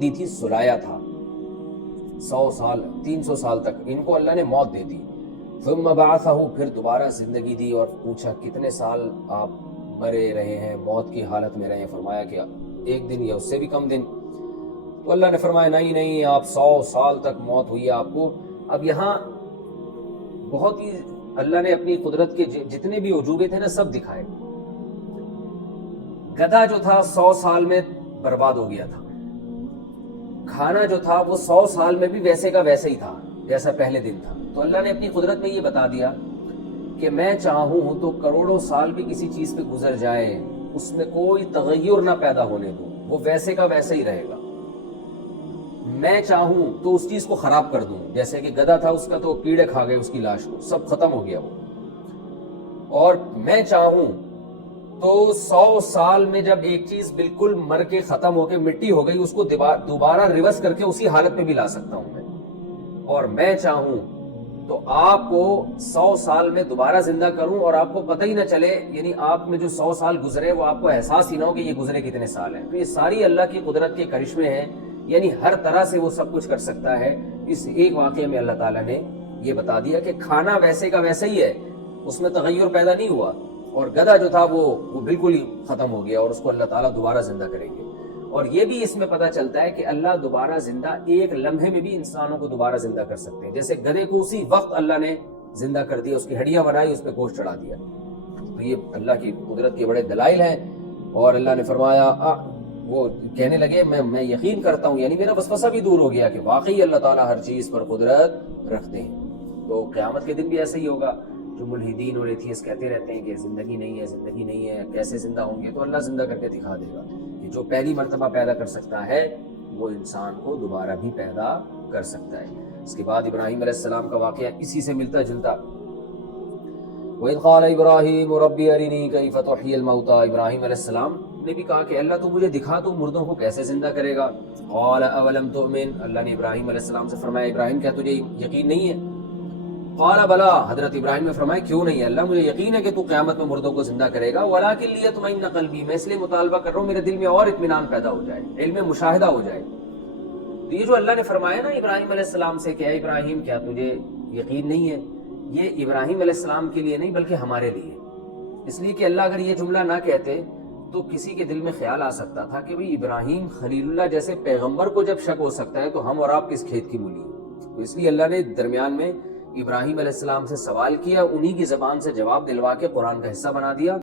دی تھی سلایا تھا 100 سال 300 سال تک ان کو اللہ نے موت دے دی. ثم بعثہ پھر دوبارہ زندگی دی اور پوچھا کتنے سال آپ مرے رہے ہیں موت کی حالت میں رہے ہیں. فرمایا کہ 1 دن یا اس سے بھی کم دن. تو اللہ نے فرمایا نہیں آپ 100 سال تک موت ہوئی آپ کو. اب یہاں بہت ہی اللہ نے اپنی قدرت کے جتنے بھی عجوبے تھے نا سب دکھائے. گدھا جو تھا 100 سال میں برباد ہو گیا تھا. کھانا جو تھا وہ 100 سال میں بھی ویسے کا ویسے ہی تھا جیسا پہلے دن تھا. تو اللہ نے اپنی قدرت میں یہ بتا دیا کہ میں چاہوں تو کروڑوں سال بھی کسی چیز پہ گزر جائے اس میں کوئی تغیر نہ پیدا ہونے دوں, وہ ویسے کا ویسے ہی رہے گا. میں چاہوں تو اس چیز کو خراب کر دوں, جیسے کہ گدھا تھا اس کا تو کیڑے کھا گئے اس کی لاش کو, سب ختم ہو گیا وہ. اور میں چاہوں تو 100 سال میں جب ایک چیز بالکل مر کے ختم ہو کے مٹی ہو گئی اس کو دوبارہ ریورس کر کے اسی حالت میں بھی لا سکتا ہوں میں. اور میں چاہوں تو آپ کو 100 سال میں دوبارہ زندہ کروں اور آپ کو پتہ ہی نہ چلے, یعنی آپ میں جو 100 سال گزرے وہ آپ کو احساس ہی نہ ہو کہ یہ گزرے کتنے سال ہیں. تو یہ ساری اللہ کی قدرت کے کرشمے ہیں, یعنی ہر طرح سے وہ سب کچھ کر سکتا ہے. اس ایک واقعے میں اللہ تعالیٰ نے یہ بتا دیا کہ کھانا ویسے کا ویسا ہی ہے, اس میں تغیر پیدا نہیں ہوا. اور گدھا جو تھا وہ بالکل ہی ختم ہو گیا اور اس کو اللہ تعالیٰ دوبارہ زندہ کریں گے. اور یہ بھی اس میں پتہ چلتا ہے کہ اللہ دوبارہ زندہ ایک لمحے میں بھی انسانوں کو دوبارہ زندہ کر سکتے ہیں. جیسے گدھے کو اسی وقت اللہ نے زندہ کر دیا, اس کی ہڈیاں بنائی, اس پہ گوشت چڑھا دیا. تو یہ اللہ کی قدرت کے بڑے دلائل ہیں. اور اللہ نے فرمایا وہ کہنے لگے میں یقین کرتا ہوں, یعنی میرا وسوسہ بھی دور ہو گیا کہ واقعی اللہ تعالیٰ ہر چیز پر قدرت رکھتے ہیں. تو قیامت کے دن بھی ایسا ہی ہوگا. جو ملحدین اور ایتھیسٹ کہتے رہتے ہیں کہ زندگی نہیں ہے کیسے زندہ ہوں گے, تو اللہ زندہ کر کے دکھا دے گا کہ جو پہلی مرتبہ پیدا کر سکتا ہے وہ انسان کو دوبارہ بھی پیدا کر سکتا ہے. اس کے بعد ابراہیم علیہ السلام کا واقعہ اسی سے ملتا جلتا. وَإِذْ قَالَ إِبْرَاهِيمُ رَبِّ أَرِنِي كَيْفَ تُحْيِي الْمَوْتَى, ابراہیم علیہ السلام نے بھی کہا کہ اللہ تو مجھے دکھا تو مردوں کو کیسے زندہ کرے گا. قَالَ أَوَلَمْ تُؤْمِنْ, اللہ نے ابراہیم علیہ السلام سے فرمایا ابراہیم کیا تجھے یقین نہیں ہے. قال بلا, حضرت ابراہیم نے فرمایا کیوں نہیں اللہ مجھے یقین ہے کہ تو قیامت میں مردوں کو زندہ کرے گا. ولکن لیطمئن قلبی, میں اس لیے مطالبہ کر رہا ہوں میرے دل میں اور اطمینان پیدا ہو جائے, علم مشاہدہ ہو جائے. تو یہ جو اللہ نے فرمایا نا ابراہیم علیہ السلام سے کہ اے ابراہیم کیا تجھے یقین نہیں ہے, یہ ابراہیم علیہ السلام کے لیے نہیں بلکہ ہمارے لیے. اس لیے کہ اللہ اگر یہ جملہ نہ کہتے تو کسی کے دل میں خیال آ سکتا تھا کہ بھئی ابراہیم خلیل اللہ جیسے پیغمبر کو جب شک ہو سکتا ہے تو ہم اور آپ کس کھیت کی مولی ہیں. تو اس لیے اللہ نے درمیان میں ابراہیم علیہ السلام سے سوال کیا, انہی کی زبان سے جواب دلوا کے قرآن کا حصہ بنا دیا.